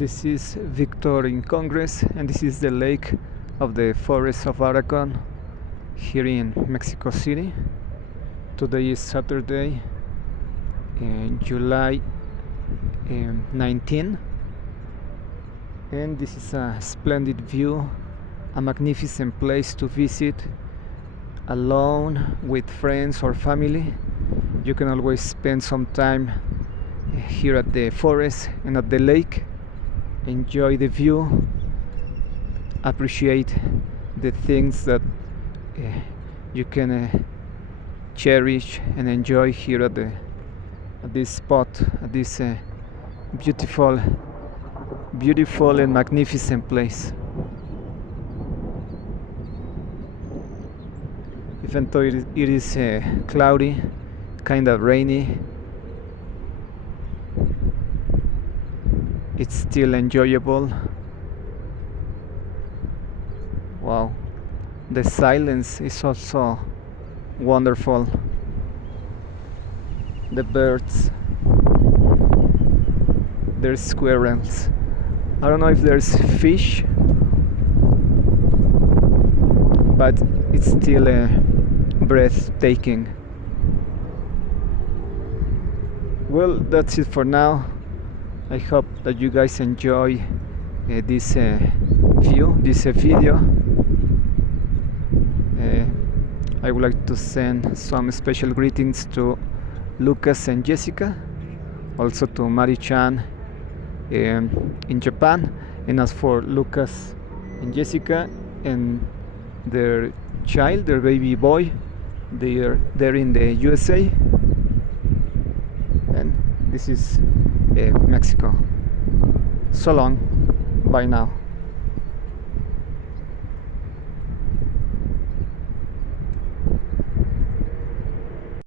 This is Victor in Congress, and this is the lake of the forest of Aragon here in Mexico City. Today is Saturday, July 19, and this is a splendid view, a magnificent place to visit alone, with friends or family. You can always spend some time here at the forest and at the lake. Enjoy the view, appreciate the things that you can cherish and enjoy here at this spot, at this beautiful and magnificent place. Even though it is cloudy, kind of rainy, it's still enjoyable. Wow, the silence is also wonderful. The birds, there's squirrels. I don't know if there's fish, but it's still breathtaking. Well, that's it for now. I hope that you guys enjoy this video. I would like to send some special greetings to Lucas and Jessica, also to Mari-chan in Japan. And as for Lucas and Jessica and their child, their baby boy, they're in the USA, and this is Mexico. So long, bye now.